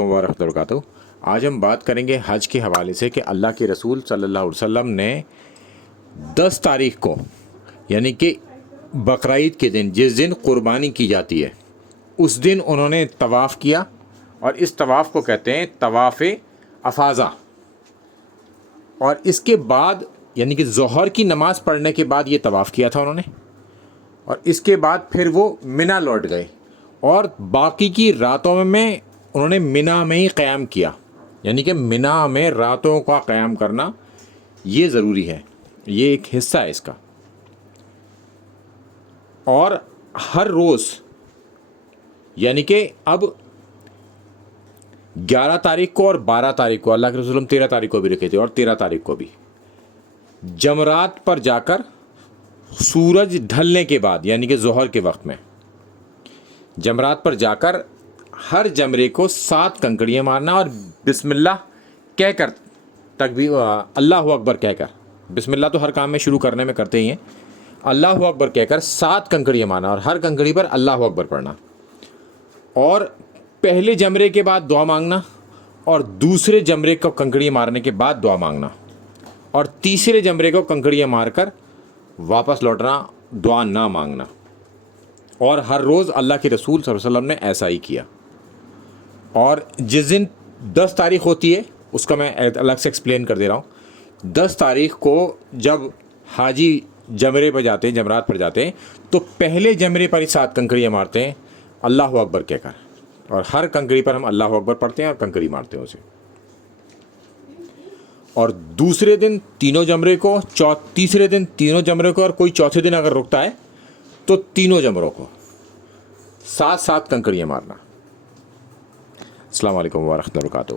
علیکم ورحمۃ اللہ وبرکاتہ۔ آج ہم بات کریں گے حج کے حوالے سے کہ اللہ کے رسول صلی اللہ علیہ وسلم نے 10 تاریخ کو، یعنی کہ بقرعید کے دن، جس دن قربانی کی جاتی ہے، اس دن انہوں نے طواف کیا، اور اس طواف کو کہتے ہیں طواف افاضہ۔ اور اس کے بعد یعنی کہ ظہر کی نماز پڑھنے کے بعد یہ طواف کیا تھا انہوں نے، اور اس کے بعد پھر وہ منا لوٹ گئے، اور باقی کی راتوں میں انہوں نے منا میں ہی قیام کیا۔ یعنی کہ منا میں راتوں کا قیام کرنا یہ ضروری ہے، یہ ایک حصہ ہے اس کا۔ اور ہر روز یعنی کہ اب 11 تاریخ کو اور 12 تاریخ کو، اللہ کے رسول 13 تاریخ کو بھی رکھے تھے اور 13 تاریخ کو بھی، جمرات پر جا کر سورج ڈھلنے کے بعد یعنی کہ ظہر کے وقت میں جمرات پر جا کر ہر جمرے کو 7 کنکڑیاں مارنا، اور بسم اللہ کہہ کر، تکبیر اللہ اکبر کہہ کر، بسم اللہ تو ہر کام میں شروع کرنے میں کرتے ہی ہیں، اللہ اکبر کہہ کر 7 کنکڑیاں مارنا، اور ہر کنکڑی پر اللہ اکبر پڑھنا، اور پہلے جمرے کے بعد دعا مانگنا، اور دوسرے جمرے کو کنکڑیاں مارنے کے بعد دعا مانگنا، اور تیسرے جمرے کو کنکڑیاں مار کر واپس لوٹنا، دعا نہ مانگنا۔ اور ہر روز اللہ کے رسول صلی اللہ علیہ وسلم نے ایسا ہی کیا۔ اور جس دن 10 تاریخ ہوتی ہے اس کا میں الگ سے ایکسپلین کر دے رہا ہوں۔ 10 تاریخ کو جب حاجی جمرے پر جاتے ہیں، جمرات پر جاتے ہیں، تو پہلے جمرے پر ہی 7 کنکڑیاں مارتے ہیں اللہ اکبر کہہ کر، اور ہر کنکڑی پر ہم اللہ اکبر پڑھتے ہیں اور کنکڑی مارتے ہیں اسے۔ اور دوسرے دن تینوں جمرے کو، تیسرے دن تینوں جمرے کو، اور کوئی چوتھے دن اگر رکتا ہے تو تینوں جمروں کو 7 کنکڑیاں مارنا۔ السلام علیکم ورحمۃ اللہ وبرکاتہ۔